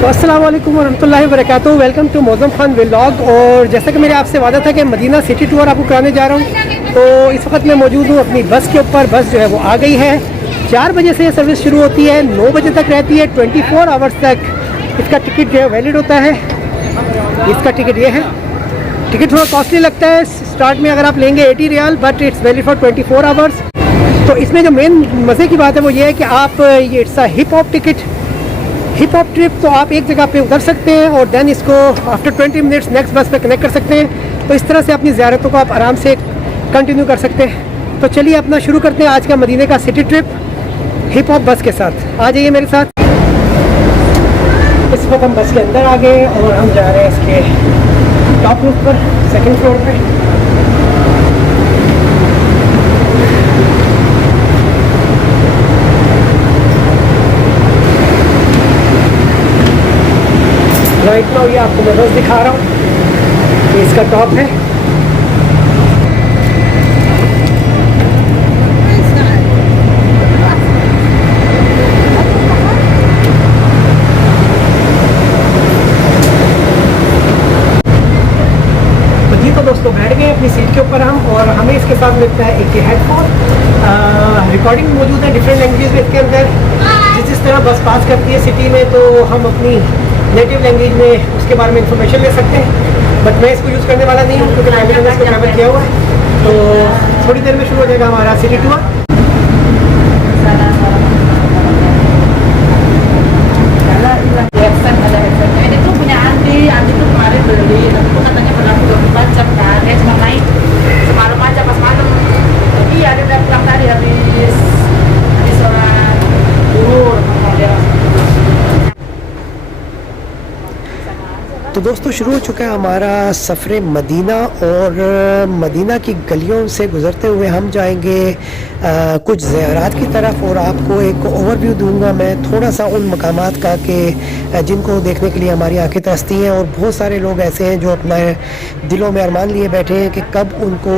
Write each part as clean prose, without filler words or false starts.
तो अस्सलाम वालेकुम वरहमतुल्लाहि वबरकातुहू। Welcome to Moazzam Khan vlog. और जैसा कि मेरे आपसे वादा था कि मदीना सिटी टूर आपको कराने जा रहा हूँ, तो इस वक्त मैं मौजूद हूँ अपनी बस के ऊपर। बस जो है वो आ गई है। 4 बजे से सर्विस शुरू होती है, 9 बजे तक रहती है। 24 आवर्स तक इसका टिकट जो है वैलिड होता है। इसका टिकट ये है। टिकट थोड़ा कॉस्टली लगता है स्टार्ट में, अगर आप लेंगे 80 riyal, but it's valid for 24 hours. तो इसमें जो मेन मज़े की बात है वो ये है कि आप ये it's a hip hop ticket, hip hop trip. तो आप एक जगह पे उतर सकते हैं और देन इसको आफ्टर 20 मिनट्स नेक्स्ट बस पे कनेक्ट कर सकते हैं। तो इस तरह से अपनी ज़ियारतों को आप आराम से कंटिन्यू कर सकते हैं। तो चलिए अपना शुरू करते हैं आज का मदीने का सिटी ट्रिप हिप हॉप बस के साथ। आ जाइए मेरे साथ। इस वक्त हम बस के अंदर आ गए और हम जा रहे हैं इसके टॉप रूफ पर, सेकेंड फ्लोर पर। राइट नाउ ये आपको मैं बस दिखा रहा हूँ, ये इसका टॉप है। तो जी, तो दोस्तों बैठ गए अपनी सीट के ऊपर हम, और हमें इसके साथ मिलता है एक हेडफोन। रिकॉर्डिंग मौजूद है डिफरेंट लैंग्वेज में इसके अंदर। जिस तरह बस पास करती है सिटी में, तो हम अपनी नेटिव लैंग्वेज में उसके बारे में इंफॉर्मेशन ले सकते हैं। बट मैं इसको यूज़ करने वाला नहीं हूँ क्योंकि मैंने इसको ट्रैवल किया हुआ है। तो थोड़ी देर में शुरू हो जाएगा हमारा सिटी टूर। तो दोस्तों शुरू हो चुका है हमारा सफ़र मदीना, और मदीना की गलियों से गुज़रते हुए हम जाएंगे कुछ ज़ियारात की तरफ। और आपको एक ओवरव्यू दूंगा मैं थोड़ा सा उन मकामात का कि जिनको देखने के लिए हमारी आंखें तरसती हैं। और बहुत सारे लोग ऐसे हैं जो अपना दिलों में अरमान लिए बैठे हैं कि कब उनको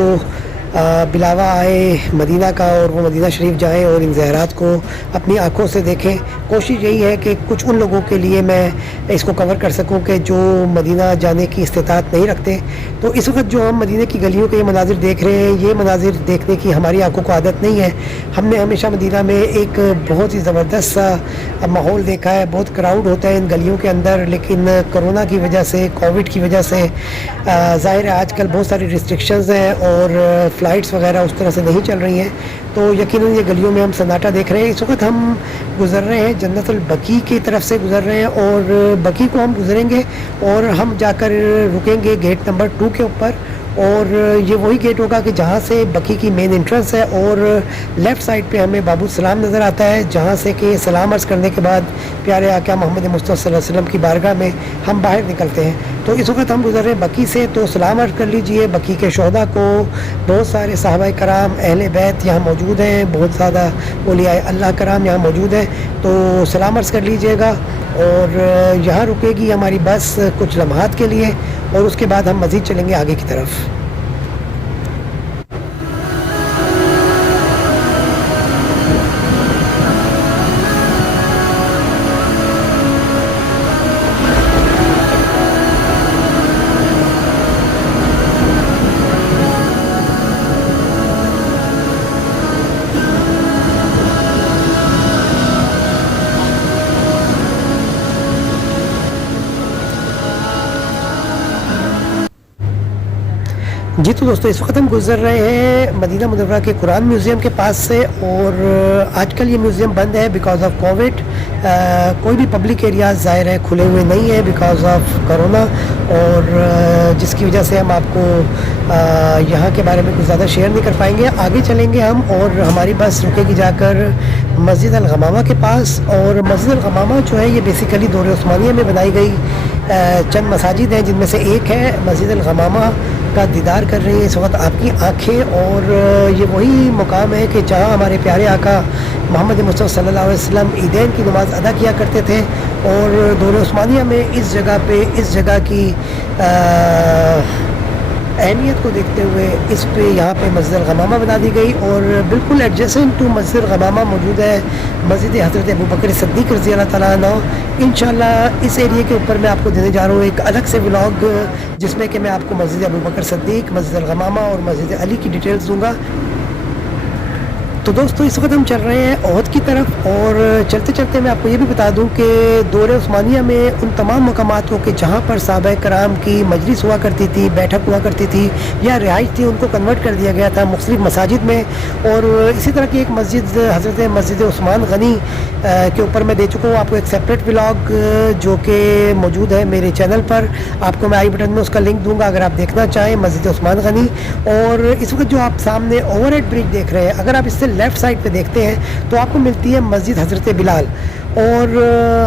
बिलावा आए मदीना का और वो मदीना शरीफ जाएं और इन ज़ियारात को अपनी आँखों से देखें। कोशिश यही है कि कुछ उन लोगों के लिए मैं इसको कवर कर सकूं कि जो मदीना जाने की इस्तिताअत नहीं रखते। तो इस वक्त जो हम मदीने की गलियों के ये मनाजिर देख रहे हैं, ये मनाजिर देखने की हमारी आँखों को आदत नहीं है। हमने हमेशा मदीना में एक बहुत ही ज़बरदस्त सा माहौल देखा है, बहुत क्राउड होता है इन गलियों के अंदर। लेकिन कोरोना की वजह से, कोविड की वजह से ज़ाहिर है आजकल बहुत सारी रिस्ट्रिक्शंस हैं और फ़्लाइट्स वगैरह उस तरह से नहीं चल रही हैं। तो यकीनन ये गलियों में हम सन्नाटा देख रहे हैं। इस वक्त हम गुज़र रहे हैं जन्नतुल बकी की तरफ से गुज़र रहे हैं, और बकी को हम गुज़रेंगे और हम जाकर रुकेंगे गेट नंबर 2 के ऊपर। और ये वही गेट होगा कि जहाँ से बकी की मेन एंट्रेंस है, और लेफ़्ट साइड पे हमें बाबू सलाम नज़र आता है, जहाँ से कि सलाम अर्ज़ करने के बाद प्यारे आका मोहम्मद मुस्तफ़ा सल्लल्लाहु अलैहि वसल्लम की बारगाह में हम बाहर निकलते हैं। तो इस वक्त हम गुज़र रहे हैं बकी से, तो सलाम अर्ज़ कर लीजिए बकी के शोहदा को। बहुत सारे सहाबाए कराम, अहले बैत यहाँ मौजूद हैं, बहुत ज़्यादा औलियाए अल्लाह कराम यहाँ मौजूद हैं। तो सलाम अर्ज़ कर लीजिएगा। और यहाँ रुकेगी हमारी बस कुछ लम्हात के लिए, और उसके बाद हम मज़ीद चलेंगे आगे की तरफ। जी, तो दोस्तों इस वक्त हम गुज़र रहे हैं मदीना मुनव्वरा के कुरान म्यूज़ियम के पास से। और आजकल ये म्यूज़ियम बंद है बिकॉज़ ऑफ कोविड। कोई भी पब्लिक एरियाज़ ज़ाहिर है खुले हुए नहीं है बिकॉज़ ऑफ कोरोना, और जिसकी वजह से हम आपको यहाँ के बारे में कुछ ज़्यादा शेयर नहीं कर पाएंगे। आगे चलेंगे हम, और हमारी बस रुकेगी जाकर मस्जिद अल गमामा के पास। और मस्जिद अल गमामा जो है ये बेसिकली दौर उस्मानिया में बनाई गई चंद मसाजिद हैं, जिनमें से एक है मस्जिद अल गमामा का दीदार कर रही हैं इस वक्त आपकी आँखें। और ये वही मुकाम है कि जहाँ हमारे प्यारे आका मोहम्मद मुस्तफ़ा सल्लल्लाहु अलैहि वसल्लम ईदैन की नमाज़ अदा किया करते थे। और दौर उस्मानिया में इस जगह पे, इस जगह की अहमियत को देखते हुए इस पे यहाँ पे मस्जिद गमामा बना दी गई और बिल्कुल एडजेसेंट टू मस्जिद गमामा मौजूद है मस्जिद हज़रत अबू बकर सिद्दीक़ रज़ी अल्लाह तआला अन्हु। इंशाल्लाह इस एरिया के ऊपर मैं आपको देने जा रहा हूँ एक अलग से व्लॉग, जिसमें कि मैं आपको मस्जिद अबू बकर सिद्दीक़, मस्जिद गमामा और मस्जिद अली की डिटेल्स दूँगा। तो दोस्तों इस वक्त हम चल रहे हैं ओहद की तरफ और चलते चलते मैं आपको ये भी बता दूं कि दौरे उस्मानिया में उन तमाम मकामातों के जहाँ पर सहाबा कराम की मजलिस हुआ करती थी, बैठक हुआ करती थी या रिहाइश थी, उनको कन्वर्ट कर दिया गया था मुख्तलिफ मसाजिद में। और इसी तरह की एक मस्जिद उस्मान गनी के ऊपर मैं दे चुका हूँ आपको एक सेपरेट व्लॉग, जो कि मौजूद है मेरे चैनल पर। आपको मैं आई बटन में उसका लिंक दूँगा अगर आप देखना चाहें, मस्जिद उस्मान गनी। और इस वक्त जो आप सामने ओवरहेड ब्रिज देख रहे हैं, अगर आप इससे लेफ़्ट साइड पे देखते हैं तो आपको मिलती है मस्जिद हज़रत बिलाल। और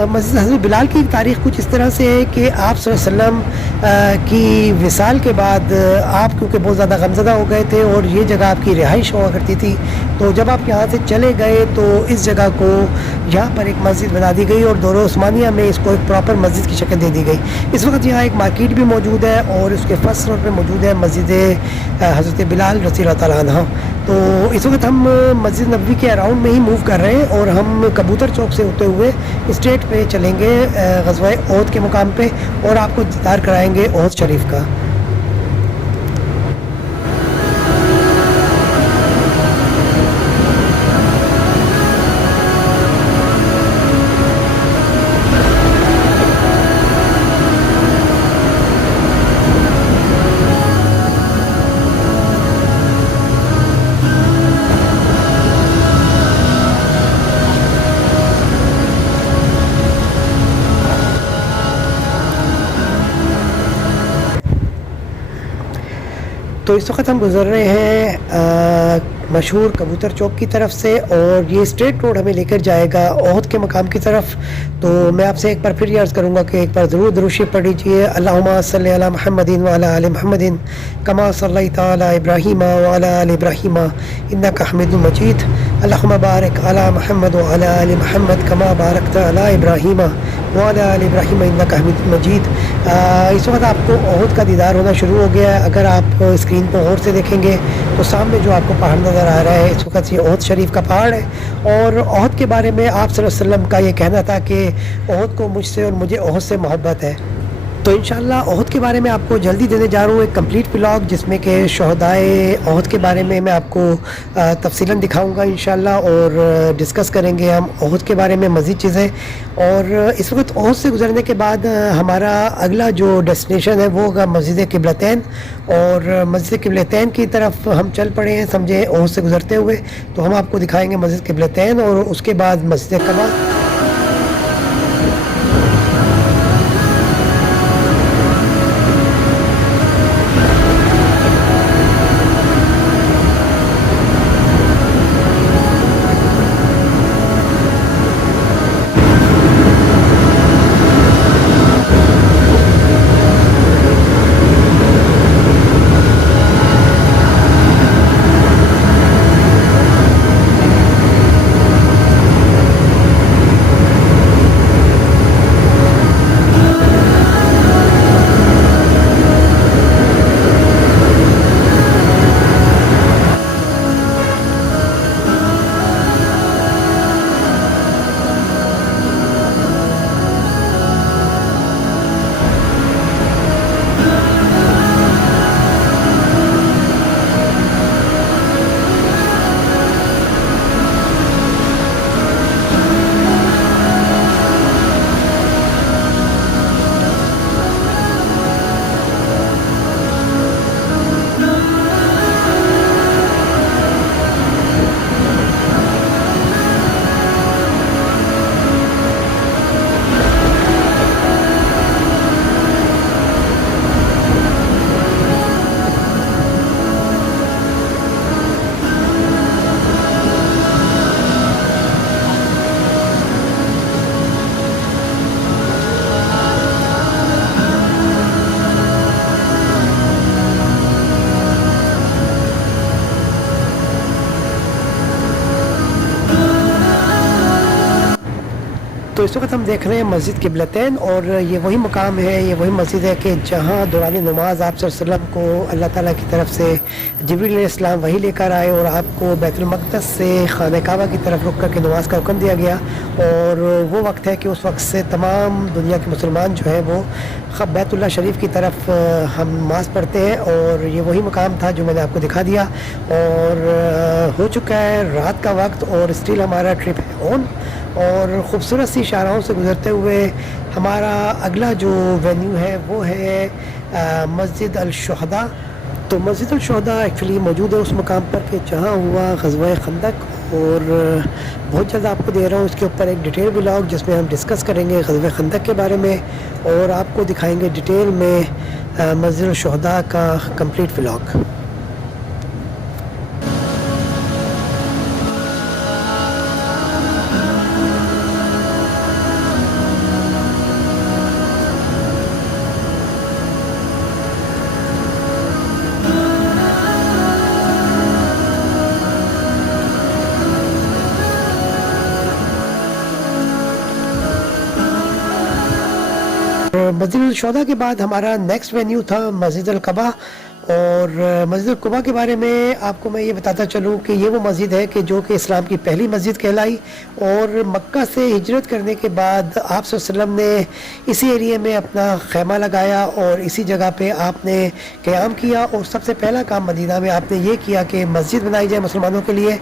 मस्जिद हज़रत बिलाल की तारीख़ कुछ इस तरह से है कि आप सल्लल्लाहु अलैहि वसल्लम की विसाल के बाद आप क्योंकि बहुत ज़्यादा गमज़दा हो गए थे और ये जगह आपकी रिहाइश हुआ करती थी, तो जब आप यहाँ से चले गए तो इस जगह को यहाँ पर एक मस्जिद बना दी गई और दौर उस्मानिया में इसको एक प्रॉपर मस्जिद की शक्ल दे दी गई। इस वक्त यहाँ एक मार्केट भी मौजूद है और उसके फर्स्ट फ्लोर पर मौजूद है मस्जिद हज़रत बिलाल रज़ी अल्लाह तआला अन्हु। तो इस वक्त हम मस्जिद नबवी के अराउंड में ही मूव कर रहे हैं और हम कबूतर चौक से होते हुए स्ट्रेट पे चलेंगे ग़ज़वा ओहद के मुकाम पे और आपको दीदार कराएंगे ओहद शरीफ का। तो इस वक्त हम गुज़र रहे हैं मशहूर कबूतर चौक की तरफ से और ये स्ट्रेट रोड हमें लेकर जाएगा ओहद के मकाम की तरफ। तो मैं आपसे एक बार फिर ये अर्ज़ करूँगा कि एक बार ज़रूर दुरूद शरीफ पढ़ लीजिए। अल्लाहुम्मा सल्लि अला मुहम्मदिन व अला आलि मुहम्मदिन कमा सल्लैता अला इब्राहीम व अला आलि इब्राहीम इन्नका हमीदुम मजीद। अल्लाहुम्मा बारिक अला मुहम्मद व अला आलि मुहम्मद कमा बारकता अला इब्राहीम व अला आलि इब्राहीम इन्नका हमीदुम मजीद। इस वक्त आपको ओहद का दीदार होना शुरू हो गया है। अगर आप स्क्रीन पर गौर से देखेंगे तो सामने जो आपको पहाड़ नज़र आ रहा है, इस वक्त ये ओहद शरीफ का पहाड़ है। और ओहद के बारे में आप सल्लल्लाहु अलैहि वसल्लम का ये कहना था कि ओहद को मुझसे और मुझे ओहद से मोहब्बत है। तो इंशाल्लाह ओहद के बारे में आपको जल्दी देने जा रहा हूँ एक कंप्लीट व्लॉग, जिसमें कि शहदाए ओहद के बारे में मैं आपको तफसीलन दिखाऊंगा इंशाल्लाह और डिस्कस करेंगे हम ओहद के बारे में मज़ीद चीज़ें। और इस वक्त ओहद से गुजरने के बाद हमारा अगला जो डेस्टिनेशन है वो होगा मस्जिद क़िबलतैन। और मस्जिद क़िबलतैन की तरफ हम चल पड़े हैं समझे ओहद से गुजरते हुए। तो हम आपको दिखाएँगे मस्जिद क़िबलतैन और उसके बाद मस्जिद कबा। तो इस वक्त हम देख रहे हैं मस्जिद क़िबलतैन और ये वही मुकाम है, ये वही मस्जिद है कि जहाँ दौरान नमाज आप सल्लल्लाहु अलैहि वसल्लम को अल्लाह ताला की तरफ से जिब्रील अलैहिस्सलाम वही लेकर आए और आपको बैतुल मक़दस से खाने काबा की तरफ रुक कर के नमाज का हुक्म दिया गया। और वो वक्त है कि उस वक्त से तमाम दुनिया के मुसलमान जो है वो बैतुल्लाह शरीफ की तरफ हम नमाज़ पढ़ते हैं। और ये वही मुकाम था जो मैंने आपको दिखा दिया। और हो चुका है रात का वक्त और स्टिल हमारा ट्रिप है ऑन और ख़ूबसूरत सी शाहराहों से गुज़रते हुए हमारा अगला जो वेन्यू है वो है मस्जिद अल-शुहदा। तो मस्जिद अल-शुहदा एक्चुअली मौजूद है उस मुकाम पर कि जहाँ हुआ ग़ज़वा खंदक। और बहुत जल्द आपको दे रहा हूँ इसके ऊपर एक डिटेल व्लॉग जिसमें हम डिस्कस करेंगे ग़ज़वा खंदक के बारे में और आपको दिखाएंगे डिटेल में मस्जिद अल-शुहदा का कंप्लीट व्लॉग। मस्जिद अल-शुहदा के बाद हमारा नेक्स्ट वेन्यू था मस्जिद अल-कुबा। और मस्जिद अल-कुबा के बारे में आपको मैं ये बताता चलूँ कि ये वो मस्जिद है कि जो कि इस्लाम की पहली मस्जिद कहलाई। और मक्का से हिजरत करने के बाद आप सल्लल्लाहु अलैहि वसल्लम ने इसी एरिया में अपना खैमा लगाया और इसी जगह पे आपने क़याम किया। और सबसे पहला काम मदीना में आपने ये किया कि मस्जिद बनाई जाए मुसलमानों के लिए।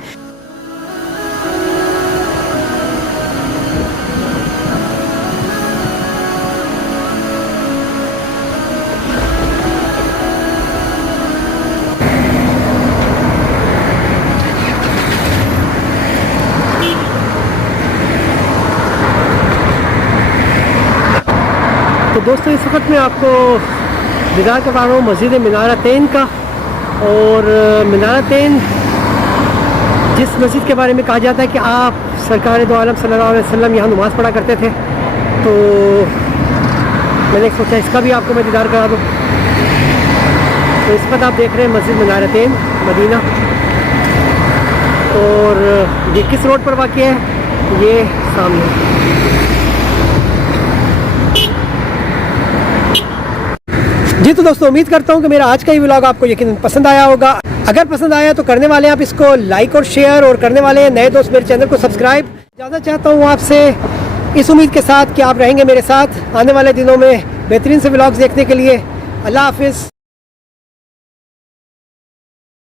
तो दोस्तों इस वक्त मैं आपको दीदार करवा रहा हूँ मस्जिद मिनारतैन का। और मिनारतैन जिस मस्जिद के बारे में कहा जाता है कि आप सरकार दो आलम सल्लल्लाहु अलैहि वसल्लम यहाँ नमाज़ पढ़ा करते थे, तो मैंने सोचा इसका भी आपको मैं दीदार करा दूँ। तो इस वक्त आप देख रहे हैं मस्जिद मिनारतैन मदीना। और ये किस रोड पर वाक़ है? ये सामने। जी तो दोस्तों उम्मीद करता हूँ कि मेरा आज का ये व्लॉग आपको यकीनन पसंद आया होगा। अगर पसंद आया तो करने वाले हैं आप इसको लाइक और शेयर और करने वाले हैं नए दोस्त मेरे चैनल को सब्सक्राइब। इजाज़त चाहता हूँ आपसे इस उम्मीद के साथ कि आप रहेंगे मेरे साथ आने वाले दिनों में बेहतरीन से व्लॉग्स देखने के लिए। अल्लाह हाफिज़।